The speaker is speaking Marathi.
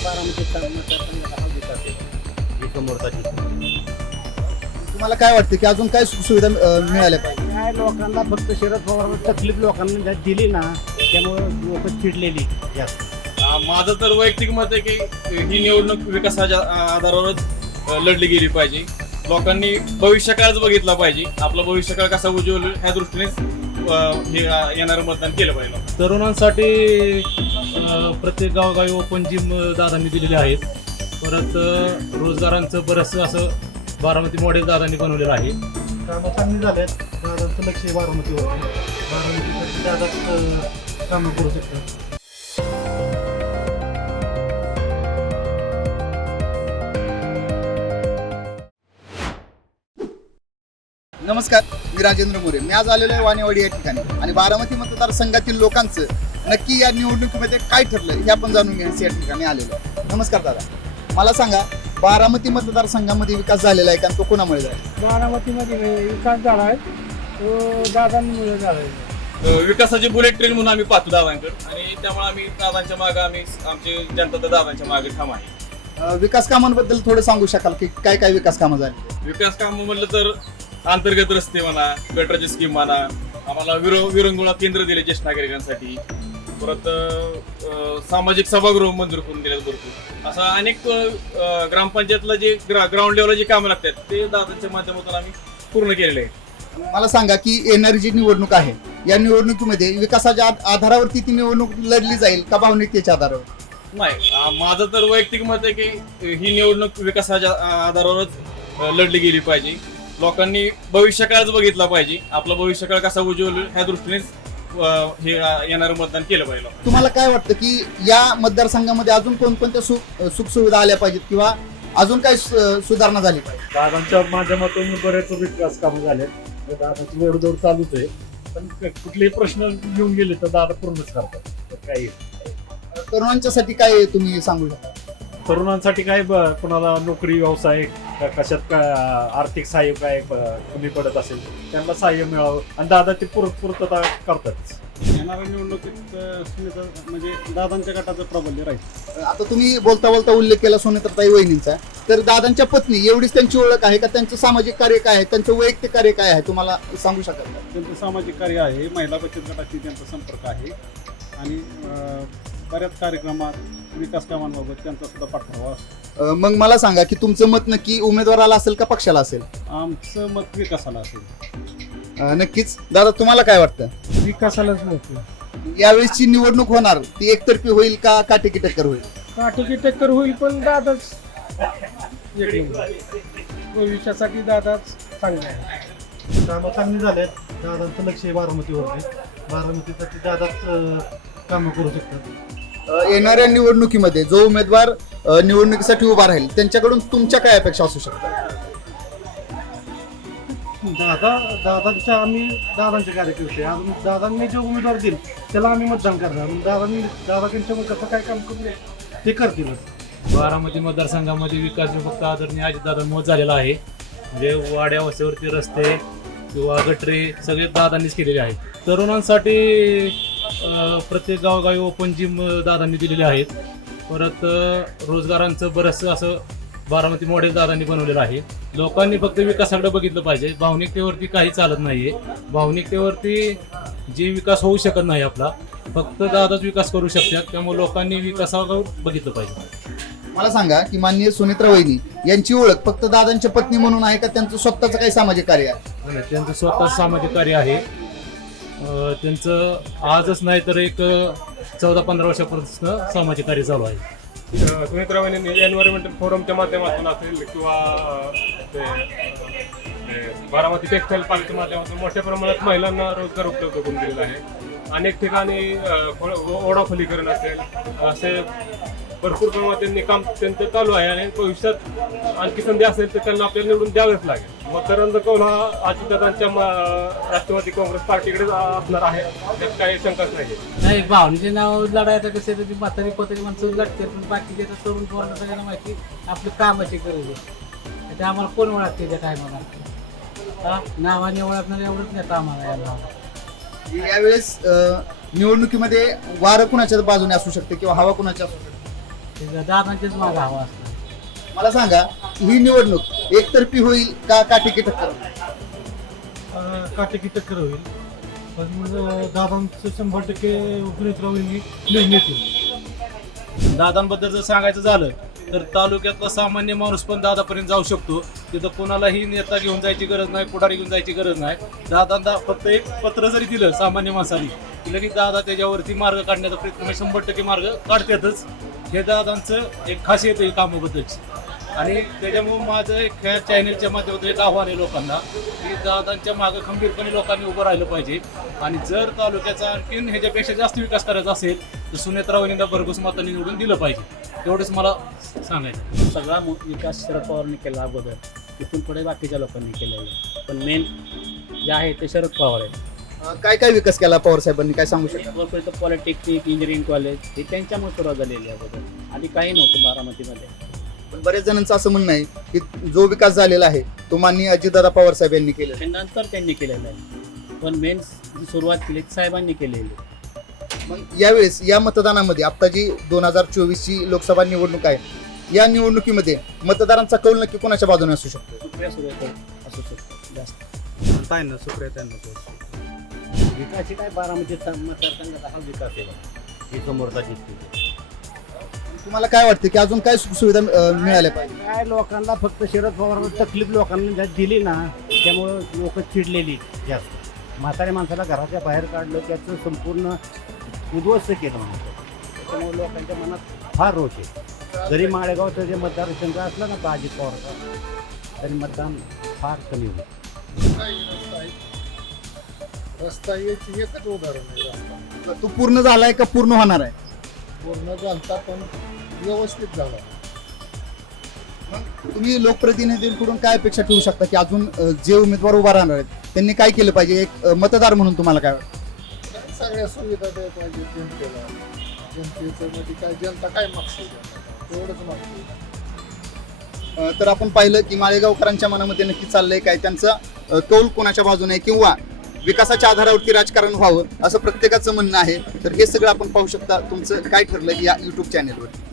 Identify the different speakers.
Speaker 1: तुम्हाला काय वाटतं की अजून काय सुविधा मिळाल्या पाहिजे?
Speaker 2: काय लोकांना फक्त शरद पवार तकलीफ लोकांना दिली ना, त्यामुळे लोक चिडलेली जास्त.
Speaker 3: माझं तर वैयक्तिक मत आहे की ही निवडणूक विकासाच्या आधारावरच लढली गेली पाहिजे. लोकांनी भविष्यकाळच बघितला पाहिजे, आपला भविष्यकाळ कसा उज्ज्वल ह्या दृष्टीने हे येणारं मतदान केलं पाहिजे.
Speaker 4: तरुणांसाठी प्रत्येक गावोगावी ओपन जिम दादांनी दिलेले आहेत. परत रोजगारांचं बरंचसं असं बारामती मॉडेल दादांनी बनवलेलं आहे.
Speaker 5: कामं चांगली झाल्यात. दादांचं लक्ष बारामतीवर आहे. बारामतीसाठी दादाच कामं करू शकतात.
Speaker 1: नमस्कार, मी राजेंद्र मोरे. मी आज आलेलो आहे वाणेवाडी या ठिकाणी आणि बारामती मतदारसंघातील लोकांचं नक्की या निवडणुकीमध्ये काय ठरलं हे आपण जाणून घेण्यास या ठिकाणी आलेलो आहे. नमस्कार दादा, मला सांगा, बारामती मतदारसंघामध्ये विकास झालेला आहे का? तो कोणामुळे झाला?
Speaker 2: बारामतीमध्ये विकास झाला आहे, तो दादांमुळे झाला आहे.
Speaker 3: विकासाची बुलेट ट्रेन म्हणून आम्ही पाहतो दादांकडे, आणि त्यामुळे आम्ही दादांच्या मागे, आमची जनता तर दादांच्या मागे ठाम आहे.
Speaker 1: विकास कामांबद्दल थोडं सांगू शकाल की काय काय विकास कामं झाली?
Speaker 3: विकास काम म्हणलं तर अंतर्गत रस्ते म्हणा, गटराची स्कीम म्हणा, आम्हाला विरंगुळा केंद्र दिले ज्येष्ठ नागरिकांसाठी. परत सामाजिक सभागृह मंजूर करून दिले भरपूर. असं अनेक ग्रामपंचायतला जे ग्राउंड लेवलला जे कामं लागतात ते दादांच्या माध्यमातून आम्ही पूर्ण केलेले आहे.
Speaker 1: मला सांगा की येणारी जी निवडणूक आहे, या निवडणुकीमध्ये विकासाच्या आधारावरती ती निवडणूक लढली जाईल का भावनिकतेच्या आधारावर?
Speaker 3: नाही, माझं तर वैयक्तिक मत आहे की ही निवडणूक विकासाच्या आधारावरच लढली गेली पाहिजे. लोकांनी भविष्यकाळच बघितला पाहिजे, आपला भविष्यकाळ कसा उज्ज्वल ह्या दृष्टीनेच हे येणारं मतदान केलं पाहिजे.
Speaker 1: तुम्हाला काय वाटतं की या मतदारसंघामध्ये अजून कोणकोणत्या सुखसुविधा आल्या पाहिजेत किंवा अजून काय सुधारणा झाली पाहिजे?
Speaker 5: दादांच्या माध्यमातून बरेच विकास कामं झाले. दादाची जोरदोर चालूच आहे, पण कुठलेही प्रश्न घेऊन गेले तर दादा पूर्णच करतात. काही
Speaker 1: तरुणांच्यासाठी काय तुम्ही सांगू शकता?
Speaker 5: तरुणांसाठी काय कोणाला नोकरी, व्यवसाय, कशात आर्थिक सहाय्य काय कमी पडत असेल त्यांना सहाय्य मिळावं, आणि दादा ते पूर्तता करतात.
Speaker 2: येणाऱ्या निवडणुकीत म्हणजे दादांच्या गटाचं प्राबल्य राहील.
Speaker 1: आता तुम्ही बोलता बोलता उल्लेख केला सोनेत्रताई वहिनींचा, तर दादांच्या पत्नी एवढीच त्यांची ओळख आहे का? त्यांचं सामाजिक कार्य काय आहे, त्यांचं वैयक्तिक कार्य काय आहे, तुम्हाला सांगू शकाल का?
Speaker 2: त्यांचं सामाजिक कार्य आहे, महिला बचत गटाशी त्यांचा संपर्क आहे, आणि बऱ्याच कार्यक्रमात विकास कामांबाबत त्यांचा सुद्धा पाठपुरावा असतो.
Speaker 1: मग मला सांगा की तुमचं मत नक्की उमेदवाराला असेल का पक्षाला असेल?
Speaker 2: आमचं मत विकासाला असेल.
Speaker 1: नक्कीच. दादा, तुम्हाला काय वाटतं?
Speaker 2: विकासालाच मत.
Speaker 1: यावेळेसची निवडणूक होणार ती एकतर्फी होईल का काटेकी टक्कर होईल?
Speaker 2: काटेकी टक्कर होईल, पण दादाच भविष्यासाठी दादाच चांगला आहे.
Speaker 5: कामं चांगली झाल्यात. दादांचं लक्ष बारामतीवर आहे. बारामतीसाठी दादाच कामं करू शकतात.
Speaker 1: येणाऱ्या निवडणुकीमध्ये जो उमेदवार निवडणुकीसाठी उभा राहील त्यांच्याकडून तुमच्या काय अपेक्षा असू शकतात?
Speaker 5: दादांचे कार्यकर्ते, अजून दादांनी जो उमेदवार दिल त्याला आम्ही मतदान करणार. दादा त्यांच्यावर कसं काय काम करू ते करतीलच.
Speaker 4: बारामती मतदारसंघामध्ये विकास जो फक्त आदरणीय अजितदादांमुळे झालेला आहे. म्हणजे वाड्या वस्त्यावरती रस्ते किंवा गटरे सगळे दादांनीच केलेले आहेत. तरुणांसाठी प्रत्येक गावोगावी ओपन जिम दादांनी दिलेले आहेत. परत रोजगारांचं बरंचसं असं बारामती मॉडेल दादांनी बनवलेलं आहे. लोकांनी फक्त विकासाकडे बघितलं पाहिजे, भावनिकतेवरती काही चालत नाहीये. भावनिकतेवरती जे विकास होऊ शकत नाही आपला, फक्त दादाच विकास करू शकतात. त्यामुळे लोकांनी विकासाकडे बघितलं पाहिजे.
Speaker 1: मला सांगा की माननीय सुनेत्रा वहिनी यांची ओळख फक्त दादांच्या पत्नी म्हणून आहे का त्यांचं स्वतःचं काही सामाजिक कार्य आहे?
Speaker 4: त्यांचं स्वतःच सामाजिक कार्य आहे. त्यांचं आजच नाही तर एक 14-15 वर्षापासून सामाजिक कार्य चालू आहे.
Speaker 6: सुनेत्रा वहिनींनी एन्व्हायरमेंटल फोरमच्या माध्यमातून असेल किंवा बारामती टेक्सटाईल पार्कच्या माध्यमातून मोठ्या प्रमाणात महिलांना रोजगार उपलब्ध करून दिलेला आहे. अनेक ठिकाणी ओढा खोलीकरण असेल, असे भरपूर प्रमाणात त्यांनी काम त्यांचं चालू आहे, आणि भविष्यात आणखी संधी असेल तर त्यांना आपल्याला निवडून द्यावेच लागेल. मतदारांचा कौल हा अजितदादांच्या राष्ट्रवादी काँग्रेस पार्टीकडे असणार आहे, त्यात काही शंकाच नाही.
Speaker 7: भावनेचे नाव लढायचं कसं आहे, म्हातारी पोताची माणसं लढते, पण बाकीचे तरुण पोरांना सगळ्यांना माहिती आपली कामाची गरज आहे. ते आम्हाला कोण ओळखते त्या टायमाला? नावाने ओळखणार एवढंच नाही आम्हाला.
Speaker 1: यावेळेस निवडणुकीमध्ये वारं कुणाच्या बाजूने असू शकते किंवा हवा कुणाच्या असू शकते?
Speaker 7: ते दादांचीच मागं हवा असणार.
Speaker 1: मला सांगा ही निवडणूक एकतर्फी होईल का काटेकी टक्कर?
Speaker 8: काटेकी टक्कर होईल, पण मग दादांचं 100% उपनेत्रावळी निवडून येतील.
Speaker 4: दादांबद्दल जर सांगायचं झालं तर तालुक्यातला सामान्य माणूस पण दादापर्यंत जाऊ शकतो. तिथं कोणालाही नेता घेऊन जायची गरज नाही, पुढारी घेऊन जायची गरज नाही. दादांना फक्त एक पत्र जरी दिलं सामान्य माणसाने की लगेच दादा त्याच्यावरती मार्ग काढण्याचा प्रयत्न 100% मार्ग काढतातच. हे दादांचं एक खासियत आहे कामाबद्दलची. आणि त्याच्यामुळे माझं एक ह्या चॅनलच्या माध्यमातून एक आव्हान आहे लोकांना की दादांच्या मागं खंबीरपणे लोकांनी उभं राहिलं पाहिजे. आणि जर तालुक्याचा आणखीन ह्याच्यापेक्षा जास्त विकास करायचा असेल तर सुनेत्रावणींना भरघोस मतांनी निवडून दिलं पाहिजे. तेवढंच मला सांगायचं.
Speaker 9: सगळा विकास शरद पवारांनी केला अगोदर, तिथून पुढे बाकीच्या लोकांनी केलेला आहे. पण मेन जे आहे ते शरद पवार आहे.
Speaker 1: काय काय विकास केला पवार साहेबांनी, काय सांगू शकता?
Speaker 9: भरपूर इथं पॉलिटेक्निक, इंजिनिअरिंग कॉलेज हे त्यांच्यामुळे सुरुवात झालेली आहे अगोदर. आधी काही नव्हतं बारामतीमध्ये.
Speaker 1: पण बऱ्याच जणांचं असं म्हणणं आहे की जो विकास झालेला आहे तो माननीय अजितदादा पवार साहेब यांनी केलेला आहे.
Speaker 9: नंतर त्यांनी केलेलं आहे, पण मेन जी सुरुवात केली ती साहेबांनी केलेली आहे.
Speaker 1: मग यावेळेस या मतदानामध्ये आता जी 2024ची लोकसभा निवडणूक आहे या निवडणुकीमध्ये मतदारांचा कौल नक्की कोणाच्या बाजूने असू शकतो?
Speaker 9: सुप्रिया सुळे असू शकतो जास्त.
Speaker 5: विकास काय बारामती मतदारसंघाचा हा विकास आहे ही समोरचा दिसते.
Speaker 1: तुम्हाला काय वाटतं की अजून काय सुविधा मिळाल्या पाहिजे?
Speaker 5: काय लोकांना फक्त शरद पवार तकलीफ लोकांना दिली ना, त्यामुळं लोक चिडलेली जास्त. म्हाताऱ्या माणसाला घराच्या बाहेर काढलं, त्याचं संपूर्ण उद्ध्वस्त केलं म्हणतो. त्याच्यामुळे लोकांच्या मनात फार रोष आहे. जरी माळेगावचं जे मतदारसंघ असलं ना अजित पवारचा, तरी मतदान फार कमी होतं.
Speaker 8: रस्ता याची एकच उदाहरण आहे. रस्ता
Speaker 1: तो पूर्ण झालाय का पूर्ण होणार आहे?
Speaker 8: पूर्ण झालता पण व्यवस्थित झाला.
Speaker 1: तुम्ही लोकप्रतिनिधींकडून काय अपेक्षा ठेवू शकता की अजून जे उमेदवार उभा राहणार आहेत त्यांनी काय केलं पाहिजे? एक मतदार म्हणून तुम्हाला काय वाटतं?
Speaker 8: सगळ्या सुविधा द्यायला पाहिजे जनतेला. जनतेचं मध्ये काय जनता काय मागते तेवढंच मागते.
Speaker 1: तर आपण पाहिलं की माळेगावकरांच्या मनामध्ये नक्की चाललंय काय, त्यांचा कौल कोणाच्या बाजूने आहे किंवा विकासाच्या आधारावरती राजकारण व्हावं असं प्रत्येकाचं म्हणणं आहे. तर हे सगळं आपण पाहू शकता तुमचं काय ठरलं या युट्यूब चॅनेलवर.